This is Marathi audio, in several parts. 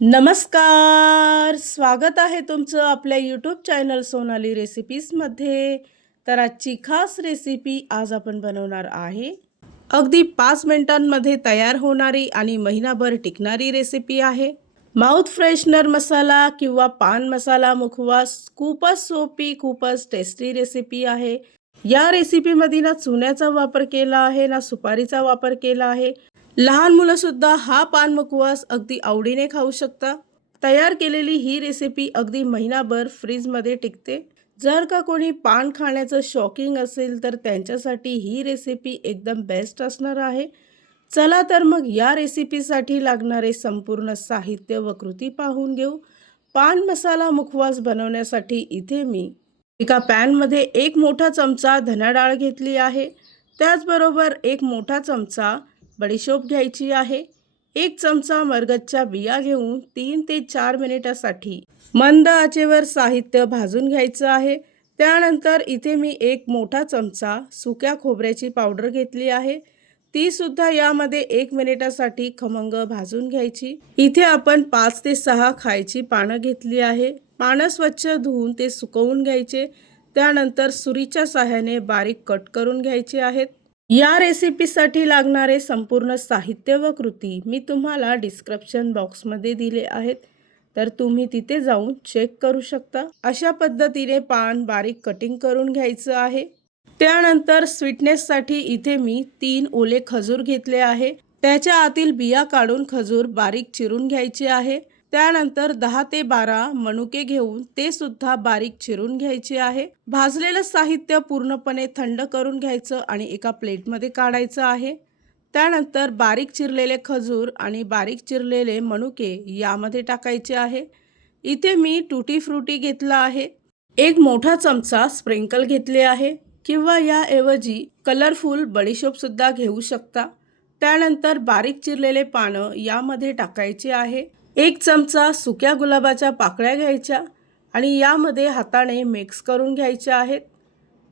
नमस्कार, स्वागत आहे तुमचं आपल्या यूट्यूब चॅनल सोनाली रेसिपीजमध्ये. तर आजची खास रेसिपी आज आपण बनवणार आहे. अगदी 5 मिनिटांमध्ये तयार होणारी आणि महिनाभर टिकणारी रेसिपी आहे. माउथ फ्रेशनर मसाला किंवा पान मसाला मुखवास खूपच सोपी, खूपच टेस्टी रेसिपी आहे. या रेसिपीमध्ये ना चुन्याचा वापर केला आहे ना सुपारीचा वापर केला आहे. लहान मुलं सुद्धा हा पान मुखवास अगदी आवडीने खाऊ शकता. तयार केलेली ही रेसिपी अगदी महिनाभर फ्रीजमध्ये टिकते. जर का कोणी पान खाण्याचं शौकिंग असेल तर त्यांच्यासाठी ही रेसिपी एकदम बेस्ट असणार आहे. चला तर मग या रेसिपीसाठी लागणारे संपूर्ण साहित्य व कृती पाहून घेऊ. पान मसाला मुखवास बनवण्यासाठी इथे मी एका पॅनमध्ये 1 मोठा चमचा धना डाळ घेतली आहे. त्याचबरोबर 1 मोठा चमचा बडीशोप घ्यायची आहे. 1 चमचा मरगतच्या बिया घेऊन 3 ते 4 मिनिटासाठी मंद आचेवर साहित्य भाजून घ्यायचं आहे. त्यानंतर इथे मी 1 मोठा चमचा सुक्या खोबऱ्याची पावडर घेतली आहे. ती सुद्धा यामध्ये 1 मिनिटासाठी खमंग भाजून घ्यायची. इथे आपण 5 ते 6 खायची पानं घेतली आहे. पानं स्वच्छ धुवून ते सुकवून घ्यायचे. त्यानंतर सुरीच्या सहाय्याने बारीक कट करून घ्यायचे आहेत. या रेसिपीसाठी लागणारे संपूर्ण साहित्य व कृती मी तुम्हाला डिस्क्रिप्शन बॉक्समध्ये दिले आहेत, तर तुम्ही तिथे जाऊन चेक करू शकता. अशा पद्धतीने पान बारीक कटिंग करून घ्यायचं आहे. त्यानंतर स्वीटनेससाठी इथे मी 3 ओले खजूर घेतले आहे. त्याच्या आतील बिया काढून खजूर बारीक चिरून घ्यायचे आहे. त्यानंतर 10 ते 12 मनुके घेऊन ते सुद्धा बारीक चिरून घ्यायचे आहे. भाजलेलं साहित्य पूर्णपणे थंड करून घ्यायचं आणि एका प्लेटमध्ये काढायचं आहे. त्यानंतर बारीक चिरलेले खजूर आणि बारीक चिरलेले मनुके यामध्ये टाकायचे आहे. इथे मी टुटी फ्रुटी घेतला आहे. 1 मोठा चमचा स्प्रिंकल घेतले आहे किंवा याऐवजी कलरफुल बडीशोप सुद्धा घेऊ शकता. त्यानंतर बारीक चिरलेले पानं यामध्ये टाकायचे आहे. 1 चमचा सुक्या गुलाबाच्या पाकळ्या घ्यायच्या आणि यामध्ये हाताने मिक्स करून घ्यायच्या आहेत.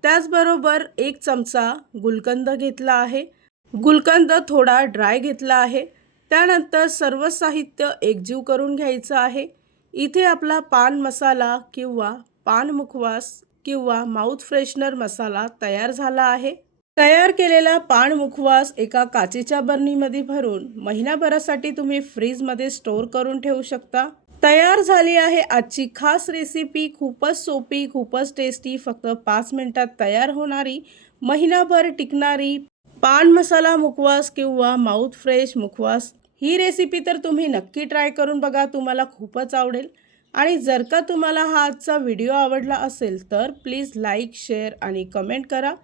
त्याचबरोबर 1 चमचा गुलकंद घेतला आहे. गुलकंद थोडा ड्राय घेतला आहे. त्यानंतर सर्व साहित्य एकजीव करून घ्यायचं आहे. इथे आपला पान मसाला किंवा पान मुखवास किंवा माउथ फ्रेशनर मसाला तयार झाला आहे. तयार केलेला पान मुखवास एका काचेच्या बरणीमध्ये भरून महिनाभरासाठी तुम्ही फ्रीजमध्ये स्टोअर करून ठेवू शकता. तयार झाली आहे आजची खास रेसिपी. खूपच सोपी, खूपच टेस्टी, फक्त 5 मिनिटात तयार होणारी, महिनाभर टिकणारी पान मसाला मुखवास किंवा माउथ फ्रेश मुखवास. ही रेसिपी तर तुम्ही नक्की ट्राय करून बघा, तुम्हाला खूपच आवडेल. आणि जर का तुम्हाला हा आजचा व्हिडिओ आवडला असेल तर प्लीज लाईक, शेअर आणि कमेंट करा.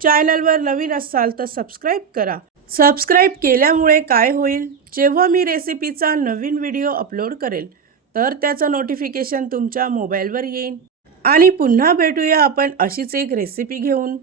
चॅनलवर नवीन असाल तर सबस्क्राईब करा. सबस्क्राईब केल्यामुळे काय होईल, जेव्हा मी रेसिपीचा नवीन व्हिडिओ अपलोड करेल तर त्याचं नोटिफिकेशन तुमच्या मोबाईलवर येईल. आणि पुन्हा भेटूया आपण अशीच एक रेसिपी घेऊन.